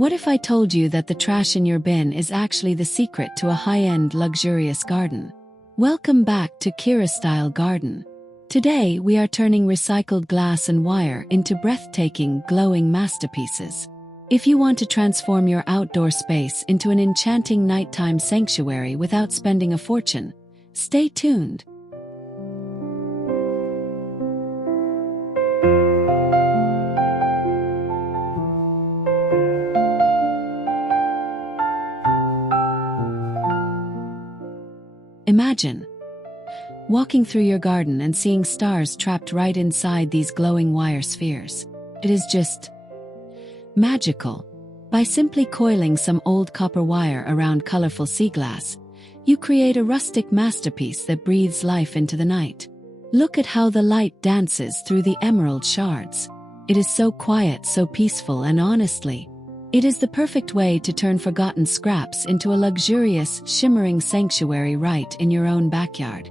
What if I told you that the trash in your bin is actually the secret to a high-end, luxurious garden? Welcome back to Kira-style Garden. Today we are turning recycled glass and wire into breathtaking, glowing masterpieces. If you want to transform your outdoor space into an enchanting nighttime sanctuary without spending a fortune, stay tuned. Imagine walking through your garden and seeing stars trapped right inside these glowing wire spheres. It is just magical. By simply coiling some old copper wire around colorful sea glass, you create a rustic masterpiece that breathes life into the night. Look at how the light dances through the emerald shards. It is so quiet, so peaceful, and honestly, it is the perfect way to turn forgotten scraps into a luxurious, shimmering sanctuary right in your own backyard.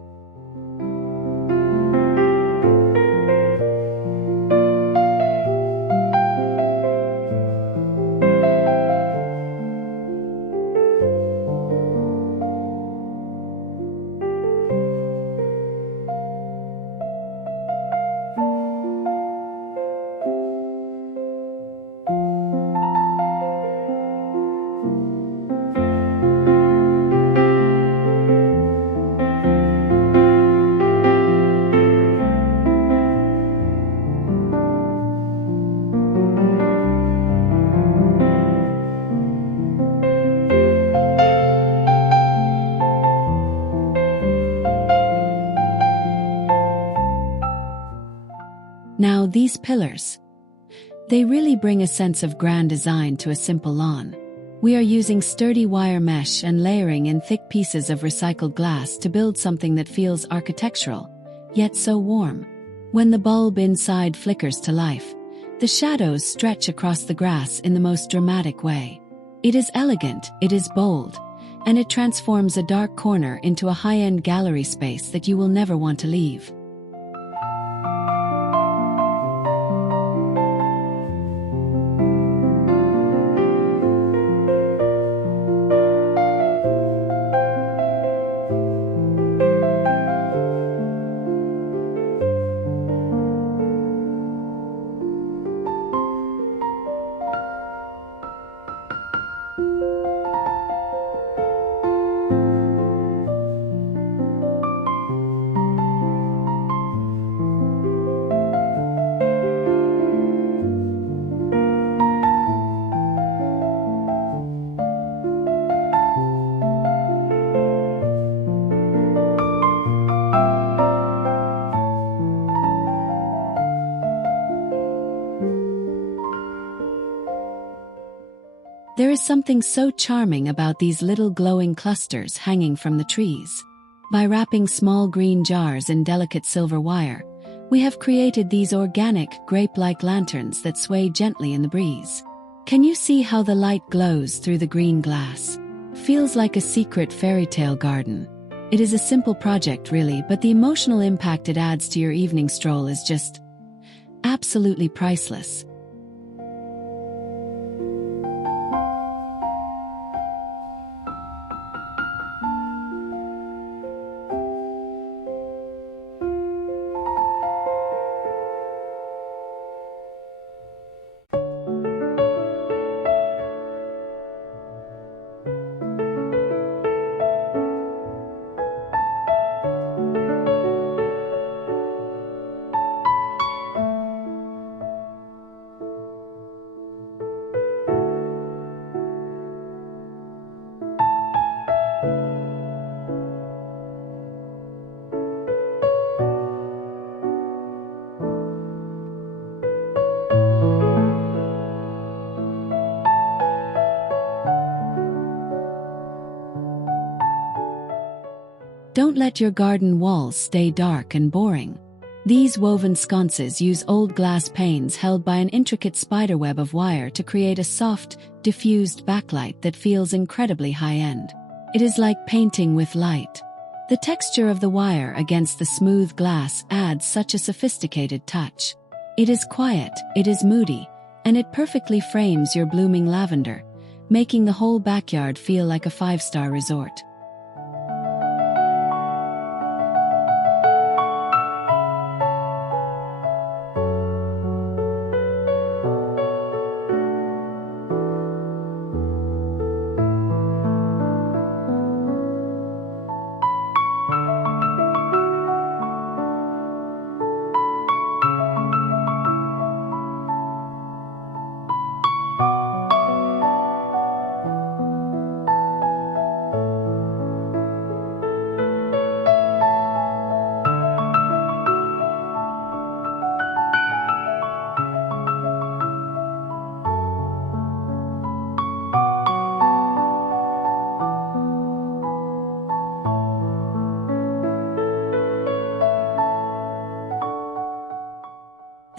Now these pillars, they really bring a sense of grand design to a simple lawn. We are using sturdy wire mesh and layering in thick pieces of recycled glass to build something that feels architectural, yet so warm. When the bulb inside flickers to life, the shadows stretch across the grass in the most dramatic way. It is elegant, it is bold, and it transforms a dark corner into a high-end gallery space that you will never want to leave. There is something so charming about these little glowing clusters hanging from the trees. By wrapping small green jars in delicate silver wire, we have created these organic, grape-like lanterns that sway gently in the breeze. Can you see how the light glows through the green glass? Feels like a secret fairy tale garden. It is a simple project really, but the emotional impact it adds to your evening stroll is just absolutely priceless. Don't let your garden walls stay dark and boring. These woven sconces use old glass panes held by an intricate spiderweb of wire to create a soft, diffused backlight that feels incredibly high-end. It is like painting with light. The texture of the wire against the smooth glass adds such a sophisticated touch. It is quiet, it is moody, and it perfectly frames your blooming lavender, making the whole backyard feel like a five-star resort.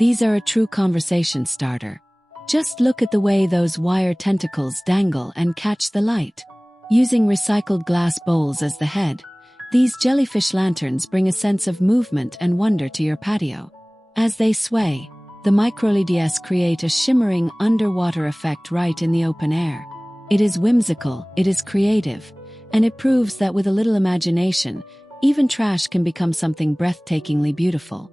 These are a true conversation starter. Just look at the way those wire tentacles dangle and catch the light. Using recycled glass bowls as the head, these jellyfish lanterns bring a sense of movement and wonder to your patio. As they sway, the micro-LEDs create a shimmering underwater effect right in the open air. It is whimsical, it is creative, and it proves that with a little imagination, even trash can become something breathtakingly beautiful.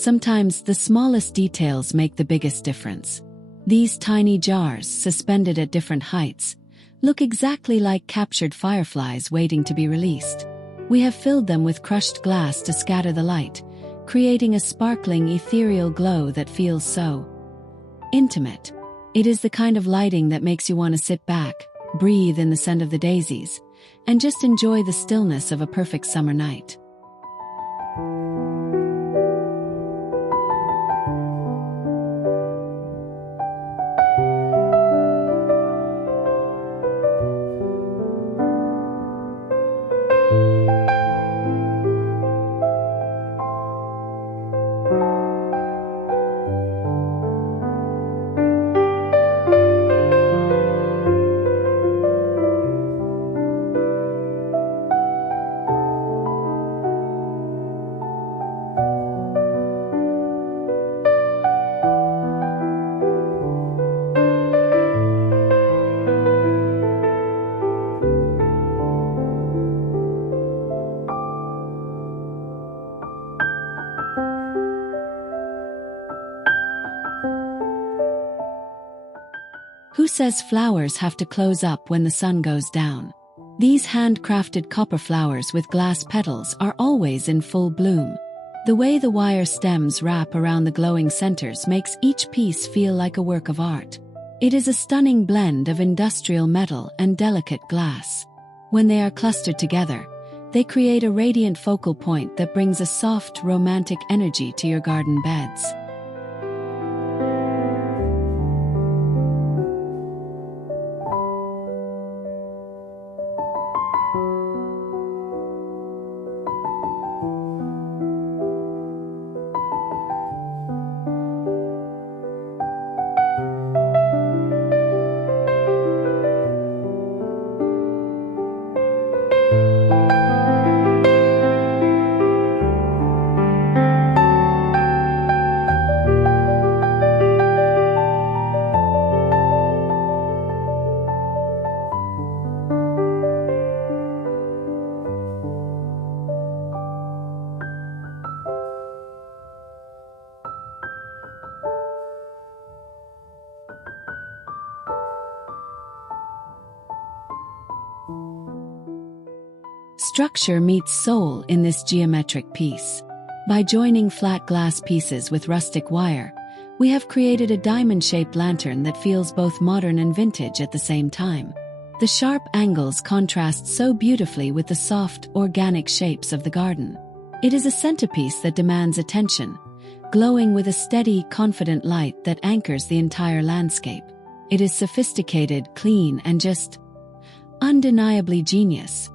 Sometimes the smallest details make the biggest difference. These tiny jars, suspended at different heights, look exactly like captured fireflies waiting to be released. We have filled them with crushed glass to scatter the light, creating a sparkling ethereal glow that feels so intimate. It is the kind of lighting that makes you want to sit back, breathe in the scent of the daisies, and just enjoy the stillness of a perfect summer night. Who says flowers have to close up when the sun goes down? These handcrafted copper flowers with glass petals are always in full bloom. The way the wire stems wrap around the glowing centers makes each piece feel like a work of art. It is a stunning blend of industrial metal and delicate glass. When they are clustered together, they create a radiant focal point that brings a soft, romantic energy to your garden beds. Structure meets soul in this geometric piece. By joining flat glass pieces with rustic wire, we have created a diamond-shaped lantern that feels both modern and vintage at the same time. The sharp angles contrast so beautifully with the soft, organic shapes of the garden. It is a centerpiece that demands attention, glowing with a steady, confident light that anchors the entire landscape. It is sophisticated, clean, and just undeniably genius.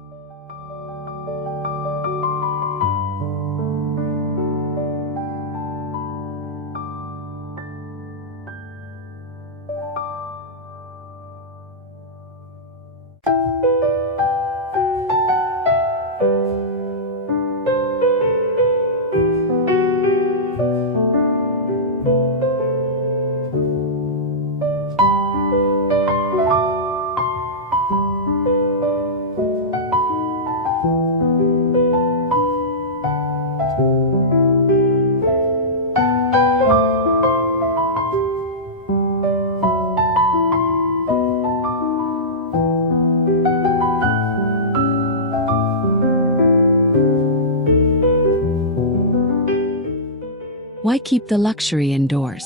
Why keep the luxury indoors?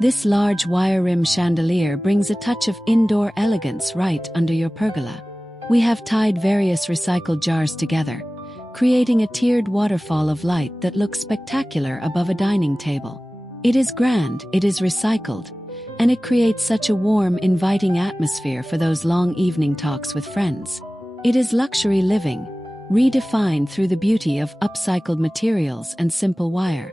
This large wire-rim chandelier brings a touch of indoor elegance right under your pergola. We have tied various recycled jars together, creating a tiered waterfall of light that looks spectacular above a dining table. It is grand, it is recycled, and it creates such a warm, inviting atmosphere for those long evening talks with friends. It is luxury living, redefined through the beauty of upcycled materials and simple wire.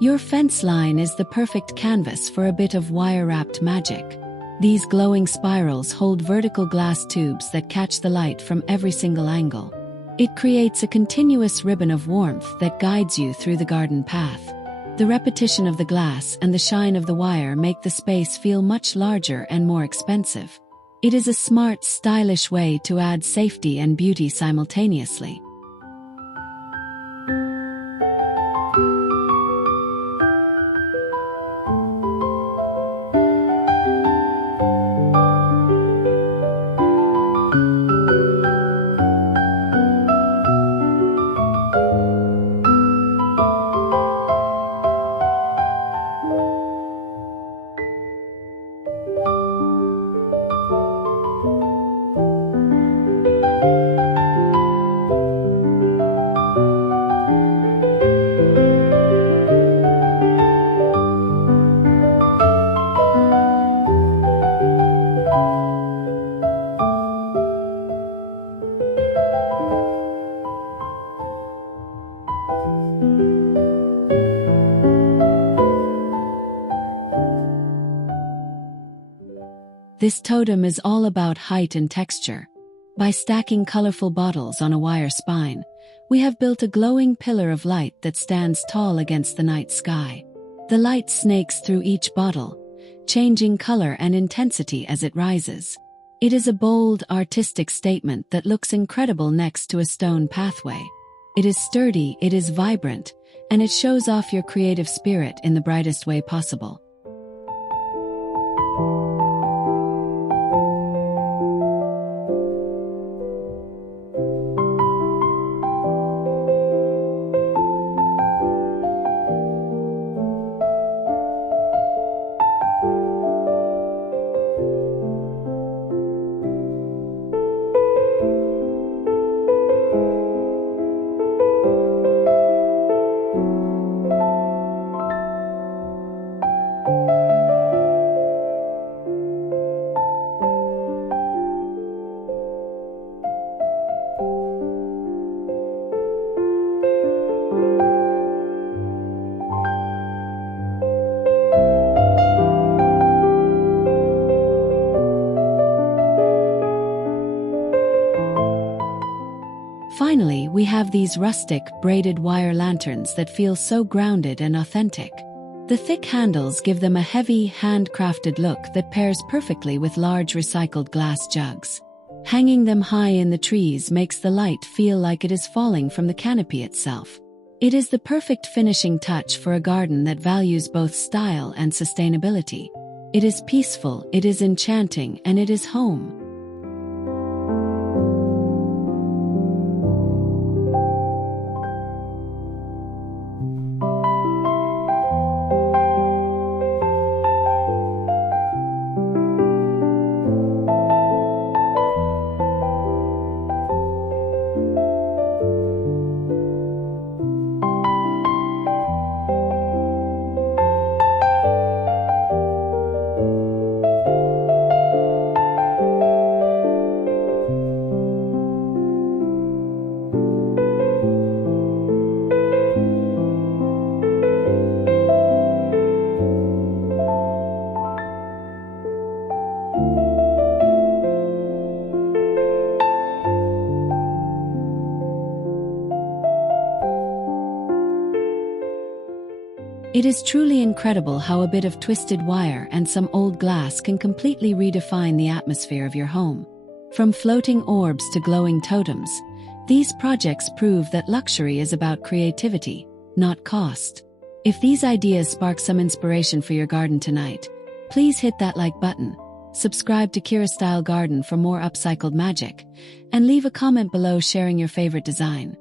Your fence line is the perfect canvas for a bit of wire-wrapped magic. These glowing spirals hold vertical glass tubes that catch the light from every single angle. It creates a continuous ribbon of warmth that guides you through the garden path. The repetition of the glass and the shine of the wire make the space feel much larger and more expensive. It is a smart, stylish way to add safety and beauty simultaneously. This totem is all about height and texture. By stacking colorful bottles on a wire spine, we have built a glowing pillar of light that stands tall against the night sky. The light snakes through each bottle, changing color and intensity as it rises. It is a bold, artistic statement that looks incredible next to a stone pathway. It is sturdy, it is vibrant, and it shows off your creative spirit in the brightest way possible. we have these rustic, braided wire lanterns that feel so grounded and authentic. The thick handles give them a heavy, handcrafted look that pairs perfectly with large recycled glass jugs. Hanging them high in the trees makes the light feel like it is falling from the canopy itself. It is the perfect finishing touch for a garden that values both style and sustainability. It is peaceful, it is enchanting, and it is home. It is truly incredible how a bit of twisted wire and some old glass can completely redefine the atmosphere of your home. From floating orbs to glowing totems, these projects prove that luxury is about creativity, not cost. If these ideas spark some inspiration for your garden tonight, please hit that like button, subscribe to Kira Style Garden for more upcycled magic, and leave a comment below sharing your favorite design.